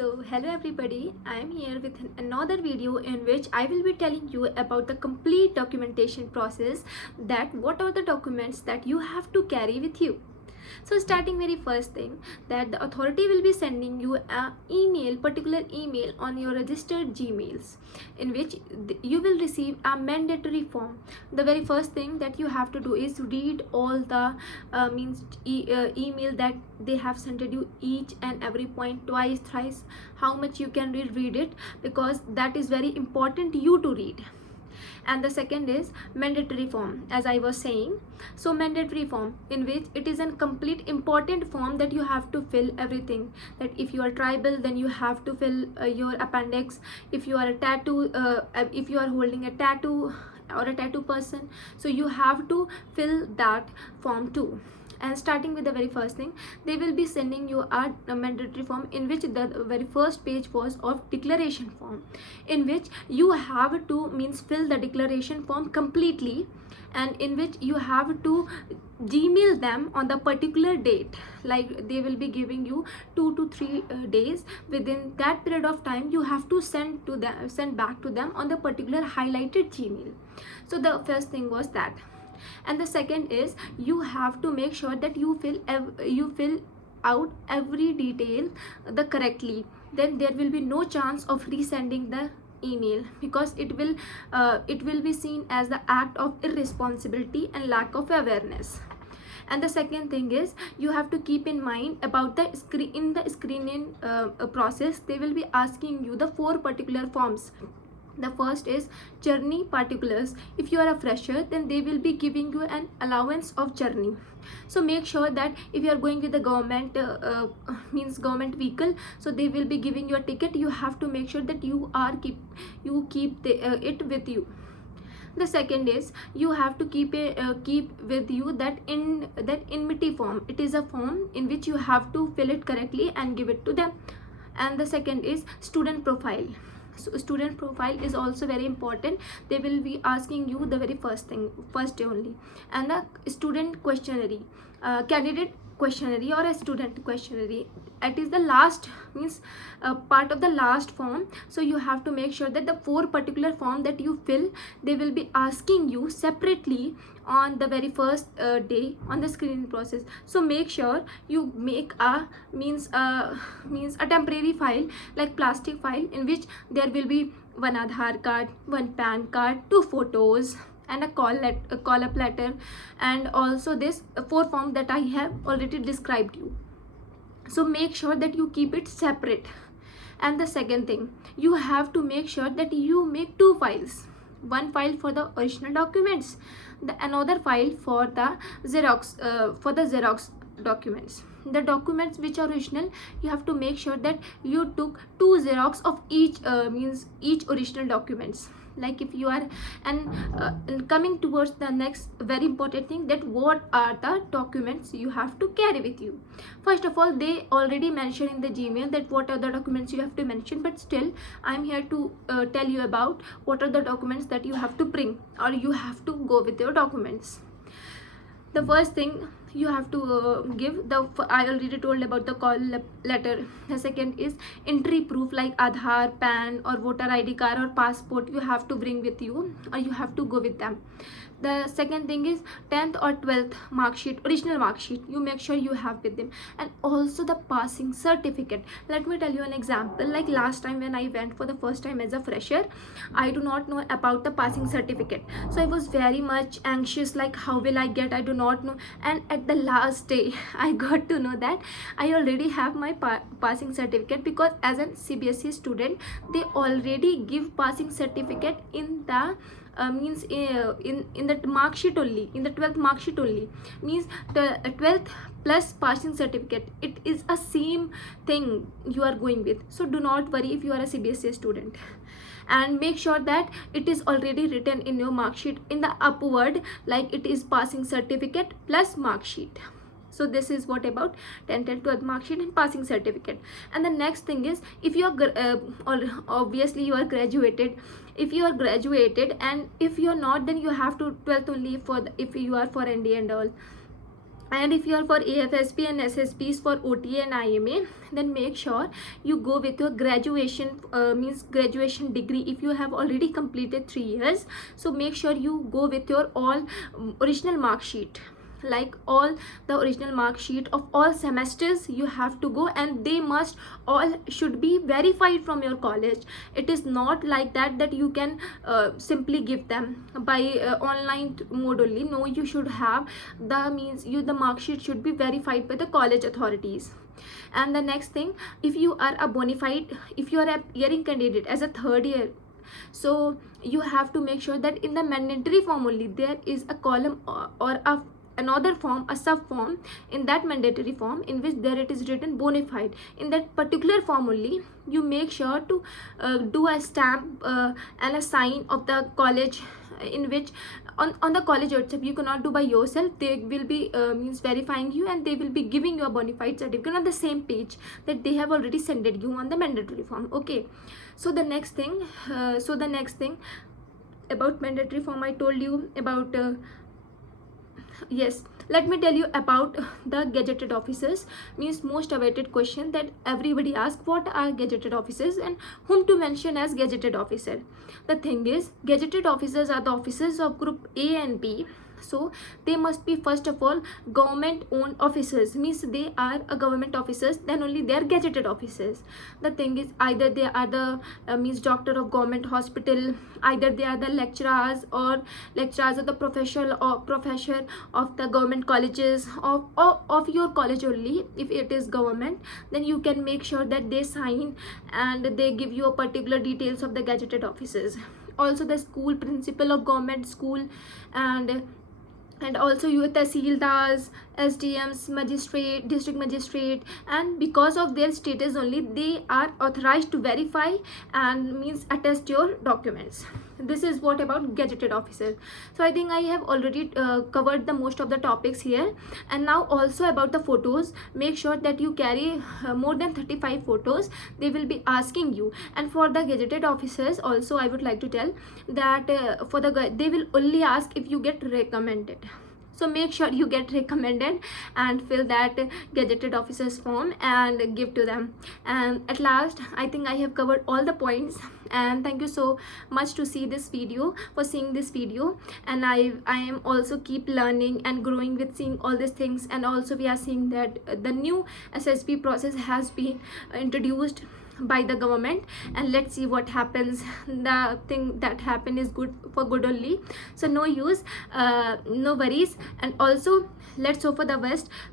So hello everybody, I am here with another video in which I will be telling you about the complete documentation process, that what are the documents that you have to carry with you. So starting very first thing, that the authority will be sending you a particular email on your registered Gmails, in which you will receive a mandatory form. The very first thing that you have to do is read all the email that they have sent you, each and every point, twice, thrice, how much you can read it, because that is very important you to read. And the second is mandatory form, as I was saying. So mandatory form, in which it is a complete important form that you have to fill everything, that if you are tribal, then you have to fill your appendix. If you are a tattoo, if you are holding a tattoo or a tattoo person, so you have to fill that form too. And starting with the very first thing, they will be sending you a mandatory form, in which the very first page was of declaration form, in which you have to fill the declaration form completely, and in which you have to Gmail them on the particular date. Like they will be giving you 2 to 3 days. Within that period of time, you have to send back to them on the particular highlighted Gmail. So the first thing was that. And the second is, you have to make sure that you fill out every detail correctly. Then there will be no chance of resending the email, because it will be seen as the act of irresponsibility and lack of awareness. And the second thing is, you have to keep in mind about the screening process. They will be asking you the 4 particular forms. The first is journey particulars. If you are a fresher, then they will be giving you an allowance of journey. So make sure that if you are going with the government government vehicle, so they will be giving you a ticket. You have to make sure that you keep it with you. The second is, you have to keep with you that enmity form. It is a form in which you have to fill it correctly and give it to them. And the second is student profile. So student profile is also very important. They will be asking you the very first day only. And the student questionnaire, candidate questionnaire or a student questionnaire, it is the last part of the last form. So you have to make sure that the 4 particular form that you fill, they will be asking you separately on the very first day on the screening process. So make sure you make a temporary file, like plastic file, in which there will be 1 Aadhaar card, 1 PAN card, 2 photos, and a call-up letter, and also this 4 form that I have already described you. So make sure that you keep it separate. And the second thing, you have to make sure that you make 2 files. 1 file for the original documents, another file for the Xerox documents. The documents which are original, you have to make sure that you took 2 Xerox of each original documents. Like if you are and coming towards the next very important thing, that what are the documents you have to carry with you. First of all, they already mentioned in the Gmail that what are the documents you have to mention, but still I am here to tell you about what are the documents that you have to bring, or you have to go with your documents. The first thing you have to I already told about the call letter. The second is entry proof, like Aadhaar, PAN, or voter ID card or passport. You have to bring with you, or you have to go with them. The second thing is 10th or 12th mark sheet, original mark sheet. You make sure you have with them. And also the passing certificate. Let me tell you an example. Like last time when I went for the first time as a fresher, I do not know about the passing certificate. So I was very much anxious, like how will I get, I do not know. And at the last day, I got to know that I already have my passing certificate, because as a CBSE student, they already give passing certificate in the in the mark sheet only, in the 12th mark sheet only. Means the 12th plus passing certificate, it is a same thing you are going with. So do not worry if you are a CBSE student, and make sure that it is already written in your mark sheet in the upward, like it is passing certificate plus mark sheet. So this is what about 10th and 12th mark sheet and passing certificate. And the next thing is, if you are obviously you are graduated. If you are graduated, and if you are not, then you have to 12th only if you are for ND and all. And if you are for AFSP and SSBs for OTA and IMA, then make sure you go with your graduation, means graduation degree. If you have already completed 3 years, so make sure you go with your all original mark sheet, like all the original mark sheet of all semesters you have to go, and they must all should be verified from your college. It is not like that you can simply give them by online mode only. No, you should have the means the mark sheet should be verified by the college authorities. And the next thing, if you are a bona fide, if you are a hearing candidate as a third year, so you have to make sure that in the mandatory form only there is a column or a another form, a sub form in that mandatory form in which there it is written bona fide. In that particular form only you make sure to do a stamp and a sign of the college, in which on the college itself. You cannot do by yourself. They will be means verifying you, and they will be giving you a bona fide certificate on the same page that they have already sent you on the mandatory form. Okay, so the next thing about mandatory form I told you about. Yes, let me tell you about the gazetted officers, means most awaited question that everybody asks, what are gazetted officers and whom to mention as gazetted officer. The thing is, gazetted officers are the officers of group A and B. So they must be first of all government owned officers, means they are a government officers, then only they are gazetted officers. The thing is, either they are the means doctor of government hospital, either they are the lecturers of the professor of the government colleges of your college only. If it is government, then you can make sure that they sign and they give you a particular details of the gazetted officers. Also the school principal of government school, and also your tahsildars, SDMs, magistrate, district magistrate, and because of their status only they are authorized to verify and means attest your documents. This is what about gazetted officer. So I think I have already covered the most of the topics here. And now also about the photos, make sure that you carry more than 35 photos. They will be asking you. And for the gazetted officers also I would like to tell that they will only ask if you get recommended. So make sure you get recommended and fill that gazetted officers form and give to them. And at last, I think I have covered all the points, and thank you so much to see this video, for seeing this video. And I am also keep learning and growing with seeing all these things. And also we are seeing that the new SSB process has been introduced by the government, and let's see what happens. The thing that happen is good for good only, so no use, no worries. And also let's hope for the best